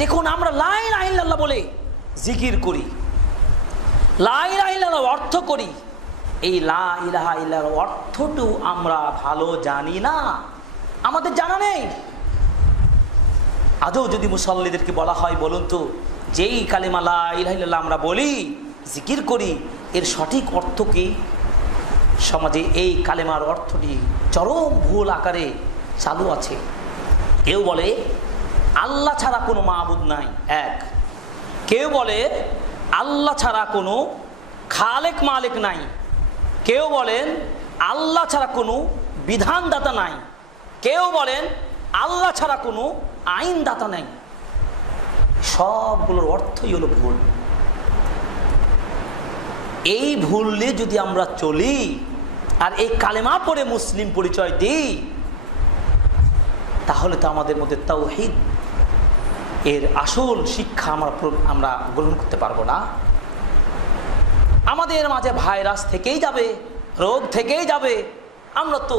দেখুন, আমরা লাইন আইল্লাহ বলে জিকির করি। লাইন আইল্লাহ অর্থ করি। এই লা ইলাহা ইল্লাহর অর্থটু আমরা ভালো জানি না। আমাদের জানা নেই। আদৌ যদি মুসল্লিদেরকে বলা হয়, বলুন তো, যেই কালেমা লা আমরা বলি, জিকির করি, এর সঠিক অর্থ কি? সমাজে এই কালেমার অর্থটি চরম ভুল আকারে চালু আছে। কেউ বলে আল্লাহ ছাড়া কোনো মাহবুদ নাই, এক। কেউ বলে, আল্লাহ ছাড়া কোনো খালেক মালেক নাই। কেউ বলেন, আল্লাহ ছাড়া কোনো বিধানদাতা নাই। কেউ বলেন, আল্লাহ ছাড়া কোনো আইনদাতা নাই। সবগুলোর অর্থই হলো ভুল। এই ভুললে যদি আমরা চলি, আর এই কালেমা পড়ে মুসলিম পরিচয় দিই, তাহলে তো আমাদের মধ্যে তাওহিদ এর আসল শিক্ষা আমরা আমরা গ্রহণ করতে পারব না। আমাদের মাঝে ভাইরাস থেকেই যাবে, রোগ থেকেই যাবে। আমরা তো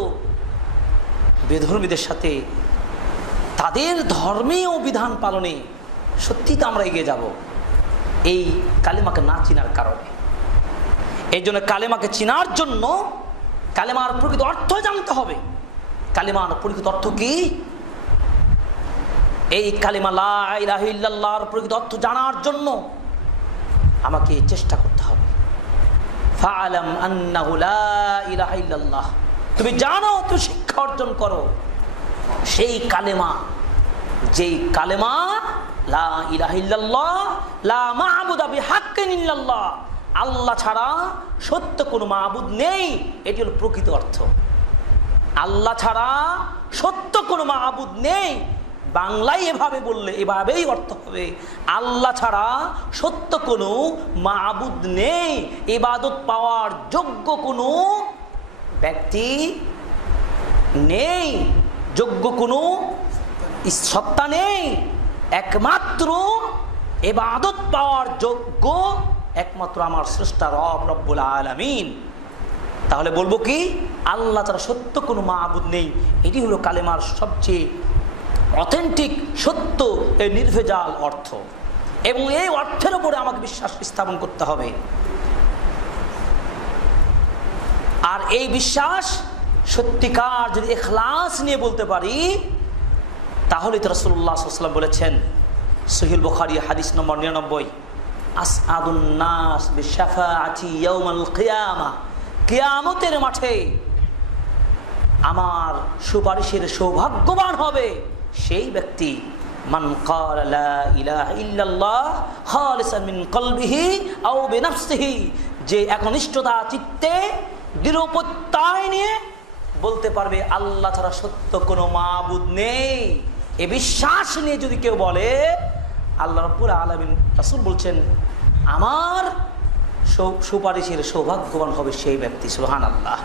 বেধর্মীদের সাথে তাদের ধর্মীয় বিধান পালনে সত্যি তো আমরা এগিয়ে যাব। এই কালেমাকে না চিনার কারণে। এই জন্য কালেমাকে চিনার জন্য কালেমার প্রকৃত অর্থ জানতে হবে। কালেমার প্রকৃত অর্থ কি? এই কালেমা লা ইলাহা প্রকৃত অর্থ জানার জন্য আমাকে চেষ্টা করতে হবে। তুমি জানো, তুমি শিক্ষা অর্জন করো। সেই কালেমা, যেই কালেমা, লা লা আল্লাহ ছাড়া সত্য কোনো মাহবুদ নেই, এটি হল প্রকৃত অর্থ। আল্লাহ ছাড়া সত্য কোনো মাহবুদ নেই বাংলায় এভাবে বললে এভাবেই অর্থ হবে। আল্লাহ ছাড়া সত্য কোনো মাহবুদ নেই। এবাদত পাওয়ার যোগ্য কোনো ব্যক্তি নেই। যোগ্য কোনো সত্তা নেই। একমাত্র এবাদত পাওয়ার যোগ্য একমাত্র আমার স্রষ্টা রব রব্বুল আলামিন। তাহলে বলব কি? আল্লাহ তারা সত্য কোনো মাহবুদ নেই। এটি হলো কালেমার সবচেয়ে অথেন্টিক, সত্য এই নির্ভেজাল অর্থ। এবং এই অর্থের উপরে আমাকে বিশ্বাস স্থাপন করতে হবে। আর এই বিশ্বাস সত্যিকার যদি এখলাস নিয়ে বলতে পারি তাহলে তো রসুল্লাহ সাল্লাম বলেছেন সহিল বুখারি, হাদিস নম্বর নিরানব্বই বিশাফাআতি ইয়াউমাল কিয়ামা। কিয়ামতের মাঠে আমার সুপারিশের সৌভাগ্যবান হবে সেই ব্যক্তি, মান ক্বালা লা ইলাহা ইল্লাল্লাহ খালিসান মিন কলবিহি আও বিনাফসিহি যে একনিষ্ঠতা চিত্তে দৃঢ় প্রত্যয় নিয়ে বলতে পারবে, আল্লাহ ছাড়া সত্য কোনো মাবুদ নেই এ বিশ্বাস নিয়ে যদি কেউ বলে, আল্লাহ রব্বুল আলমিন, রাসুল বলছেন, আমার সুপারিশের সৌভাগ্যবান হবে সেই ব্যক্তি সুহান আল্লাহ